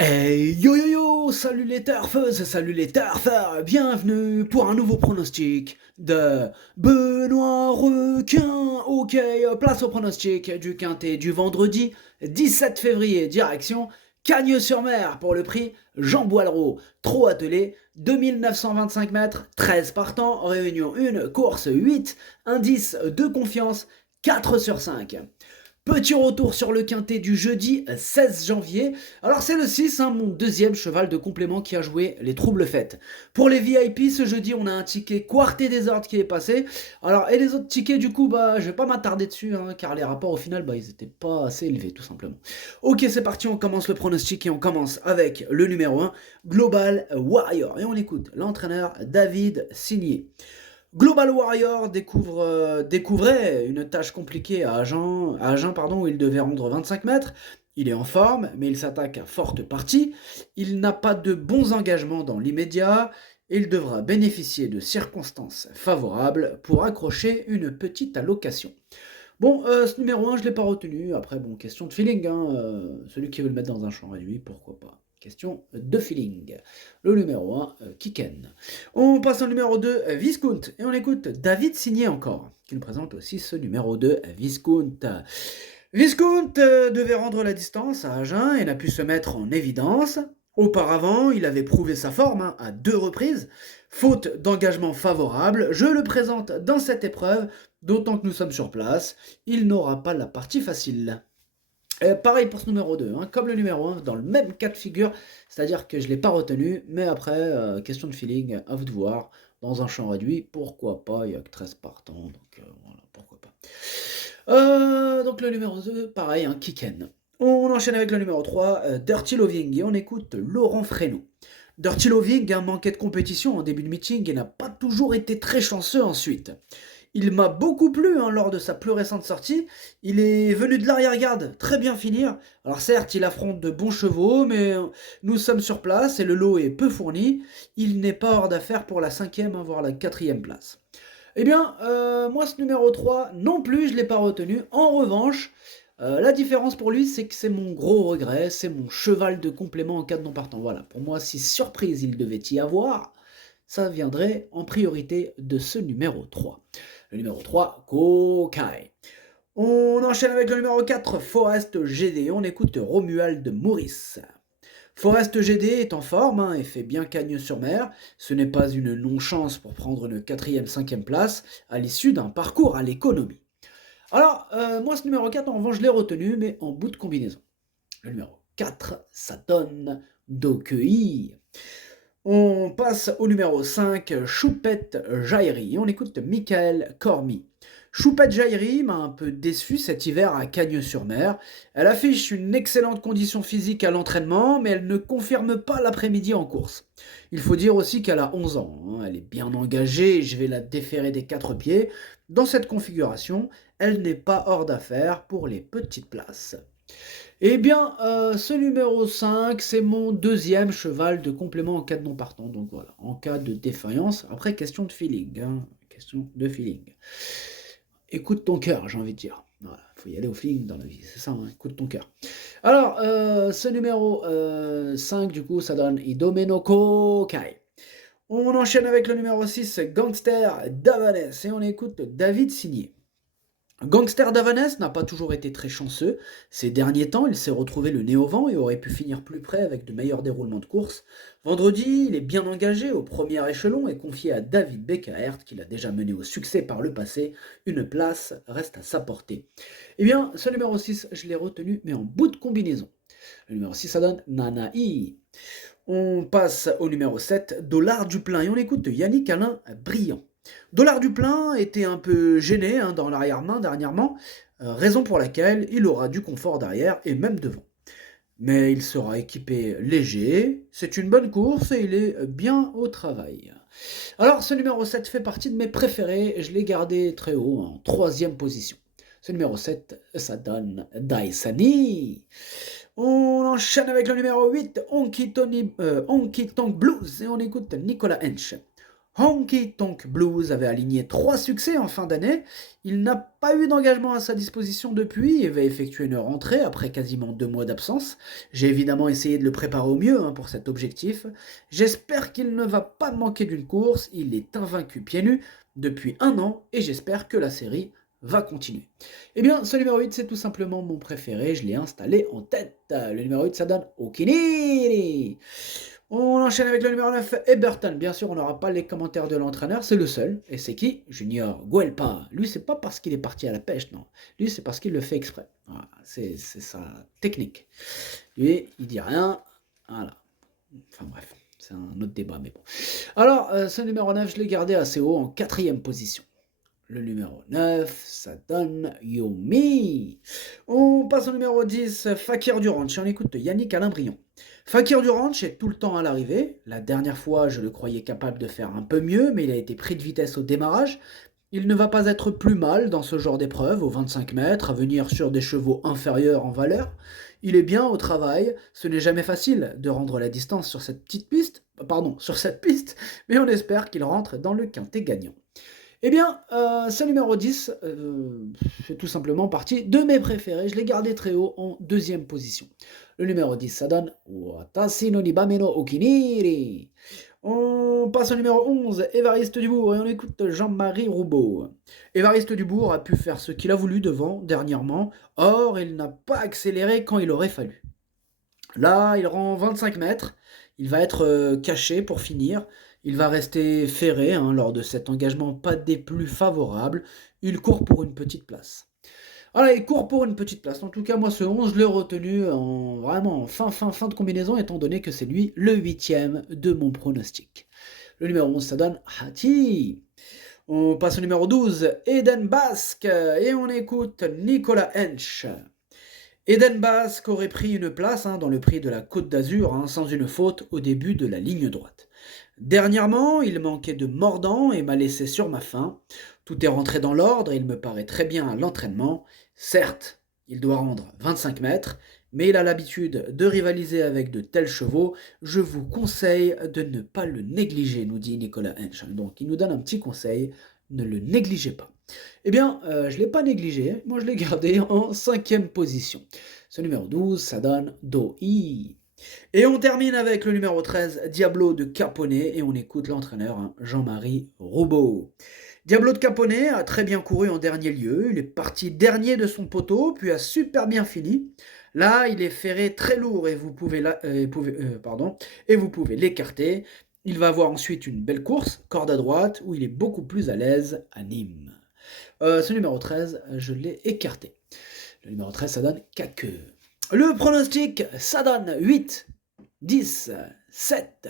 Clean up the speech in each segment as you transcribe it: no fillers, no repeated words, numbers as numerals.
Hey yo yo yo, salut les turfeuses, salut les turfeurs, bienvenue pour un nouveau pronostic de Benoît Requin. Ok, place au pronostic du quintet du vendredi 17 février, direction Cagnes-sur-Mer pour le prix Jean Boileau. Trop attelé, 2925 mètres, 13 partants, réunion 1, course 8, indice de confiance 4 sur 5. Petit retour sur le quintet du jeudi 16 janvier. Alors c'est le 6, mon deuxième cheval de complément qui a joué les troubles fêtes. Pour les VIP, ce jeudi, on a un ticket Quarté des Ordres qui est passé. Alors, et les autres tickets, du coup, je vais pas m'attarder dessus, car les rapports au final, ils étaient pas assez élevés, tout simplement. Ok, c'est parti, on commence le pronostic et on commence avec le numéro 1, Global Warrior. Et on écoute l'entraîneur David Signé. Global Warrior découvrait une tâche compliquée à Agen où il devait rendre 25 mètres. Il est en forme, mais il s'attaque à forte partie. Il n'a pas de bons engagements dans l'immédiat. Il devra bénéficier de circonstances favorables pour accrocher une petite allocation. Bon, ce numéro 1, je ne l'ai pas retenu. Après, bon, question de feeling. Celui qui veut le mettre dans un champ réduit, pourquoi pas. Question de feeling. Le numéro 1, Kiken. On passe au numéro 2, Viscount. Et on écoute David Signé encore, qui nous présente aussi ce numéro 2, Viscount. Viscount devait rendre la distance à Agen et n'a pu se mettre en évidence. Auparavant, il avait prouvé sa forme à 2 reprises. Faute d'engagement favorable, je le présente dans cette épreuve, d'autant que nous sommes sur place. Il n'aura pas la partie facile. Pareil pour ce numéro 2, comme le numéro 1, dans le même cas de figure, c'est-à-dire que je ne l'ai pas retenu, mais après, question de feeling, à vous de voir, dans un champ réduit, pourquoi pas, il n'y a que 13 partants, donc voilà, pourquoi pas. Donc le numéro 2, pareil, Kiken. On enchaîne avec le numéro 3, Dirty Loving, et on écoute Laurent Fresneau. Dirty Loving manquait de compétition en début de meeting et n'a pas toujours été très chanceux ensuite. Il m'a beaucoup plu lors de sa plus récente sortie. Il est venu de l'arrière-garde très bien finir. Alors certes, il affronte de bons chevaux, mais nous sommes sur place et le lot est peu fourni. Il n'est pas hors d'affaire pour la 5e, voire la 4e place. Eh bien, moi ce numéro 3, non plus, je ne l'ai pas retenu. En revanche, la différence pour lui, c'est que c'est mon gros regret, c'est mon cheval de complément en cas de non partant. Voilà, pour moi, si surprise il devait y avoir, ça viendrait en priorité de ce numéro 3. Le numéro 3, Kokai. On enchaîne avec le numéro 4, Forest GD. On écoute Romuald Maurice. Forest GD est en forme et fait bien Cagnes-sur-Mer. Ce n'est pas une non-chance pour prendre une 4e, 5e place à l'issue d'un parcours à l'économie. Alors, moi ce numéro 4, en revanche, je l'ai retenu, mais en bout de combinaison. Le numéro 4, ça donne Dokei. On passe au numéro 5, Choupette Jairi. On écoute Michael Cormy. Choupette Jairi m'a un peu déçu cet hiver à Cagnes-sur-Mer. Elle affiche une excellente condition physique à l'entraînement, mais elle ne confirme pas l'après-midi en course. Il faut dire aussi qu'elle a 11 ans. Elle est bien engagée et je vais la déférer des 4 pieds. Dans cette configuration, elle n'est pas hors d'affaire pour les petites places. Eh bien, ce numéro 5, c'est mon deuxième cheval de complément en cas de non partant. Donc voilà, en cas de défaillance. Après, question de feeling. Question de feeling. Écoute ton cœur, j'ai envie de dire. Voilà, faut y aller au feeling dans la vie, c'est ça, écoute ton cœur. Alors, ce numéro 5, du coup, ça donne Idomenoko Kai. On enchaîne avec le numéro 6, Gangster d'Avanes, et on écoute David Signé. Gangster d'Avanès n'a pas toujours été très chanceux. Ces derniers temps, il s'est retrouvé le nez au vent et aurait pu finir plus près avec de meilleurs déroulements de course. Vendredi, il est bien engagé au premier échelon et confié à David Beckaert, qu'il a déjà mené au succès par le passé. Une place reste à sa portée. Eh bien, ce numéro 6, je l'ai retenu, mais en bout de combinaison. Le numéro 6, ça donne Nanaï. On passe au numéro 7, Dollar du plein, et on écoute Yannick Alain Brillant. Dollar du plein était un peu gêné dans l'arrière-main dernièrement, raison pour laquelle il aura du confort derrière et même devant. Mais il sera équipé léger, c'est une bonne course et il est bien au travail. Alors ce numéro 7 fait partie de mes préférés, je l'ai gardé très haut en 3e position. Ce numéro 7, ça donne Daisani. On enchaîne avec le numéro 8, Honky Tonk Blues, et on écoute Nicolas Hench. Honky Tonk Blues avait aligné 3 succès en fin d'année. Il n'a pas eu d'engagement à sa disposition depuis et va effectuer une rentrée après quasiment 2 mois d'absence. J'ai évidemment essayé de le préparer au mieux pour cet objectif. J'espère qu'il ne va pas manquer d'une course. Il est invaincu pieds nus depuis 1 an et j'espère que la série va continuer. Eh bien, ce numéro 8, c'est tout simplement mon préféré. Je l'ai installé en tête. Le numéro 8, ça donne Okiniri. On enchaîne avec le numéro 9, Eberton. Bien sûr, on n'aura pas les commentaires de l'entraîneur, c'est le seul. Et c'est qui? Junior Guelpa. Lui, c'est pas parce qu'il est parti à la pêche, non. Lui, c'est parce qu'il le fait exprès. Voilà, c'est sa technique. Lui, il dit rien. Voilà. Enfin bref, c'est un autre débat, mais bon. Alors, ce numéro 9, je l'ai gardé assez haut, en 4e position. Le numéro 9, ça donne Yomi. On passe au numéro 10, Fakir du Ranch. On écoute Yannick Alain-Briand. Fakir du Ranch est tout le temps à l'arrivée. La dernière fois, je le croyais capable de faire un peu mieux, mais il a été pris de vitesse au démarrage. Il ne va pas être plus mal dans ce genre d'épreuve, aux 25 mètres, à venir sur des chevaux inférieurs en valeur. Il est bien au travail. Ce n'est jamais facile de rendre la distance sur cette piste, mais on espère qu'il rentre dans le quintet gagnant. Eh bien, ce numéro 10 fait tout simplement partie de mes préférés. Je l'ai gardé très haut en 2e position. Le numéro 10, ça donne Watashi no Nibame no Okiniri. On passe au numéro 11, Évariste Dubourg, et on écoute Jean-Marie Roubaud. Évariste Dubourg a pu faire ce qu'il a voulu devant dernièrement, or il n'a pas accéléré quand il aurait fallu. Là, il rend 25 mètres, il va être caché pour finir. Il va rester ferré lors de cet engagement pas des plus favorables. Il court pour une petite place. Voilà, il court pour une petite place. En tout cas, moi, ce 11, je l'ai retenu en vraiment fin de combinaison, étant donné que c'est lui le 8e de mon pronostic. Le numéro 11, ça donne Hati. On passe au numéro 12, Eden Basque, et on écoute Nicolas Hench. Eden Basque aurait pris une place dans le prix de la Côte d'Azur, sans une faute au début de la ligne droite. Dernièrement, il manquait de mordant et m'a laissé sur ma faim. Tout est rentré dans l'ordre et il me paraît très bien à l'entraînement. Certes, il doit rendre 25 mètres, mais il a l'habitude de rivaliser avec de tels chevaux. Je vous conseille de ne pas le négliger, nous dit Nicolas Hench. Donc, il nous donne un petit conseil, ne le négligez pas. Eh bien, je ne l'ai pas négligé, moi je l'ai gardé en 5e position. Ce numéro 12, ça donne Doi. Et on termine avec le numéro 13, Diablo de Caponnet, et on écoute l'entraîneur Jean-Marie Roubaud. Diablo de Caponnet a très bien couru en dernier lieu, il est parti dernier de son poteau, puis a super bien fini. Là, il est ferré très lourd et vous pouvez l'écarter. Il va avoir ensuite une belle course, corde à droite, où il est beaucoup plus à l'aise à Nîmes. Ce numéro 13, je l'ai écarté. Le numéro 13, ça donne Kake. Le pronostic, ça donne 8, 10, 7,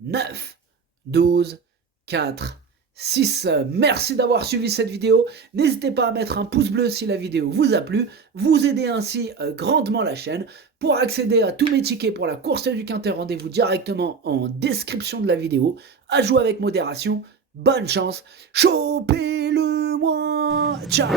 9, 12, 4, 6. Merci d'avoir suivi cette vidéo. N'hésitez pas à mettre un pouce bleu si la vidéo vous a plu. Vous aidez ainsi grandement la chaîne. Pour accéder à tous mes tickets pour la course du Quintet, rendez-vous directement en description de la vidéo. À jouer avec modération. Bonne chance. Chopez-le-moi. Ciao.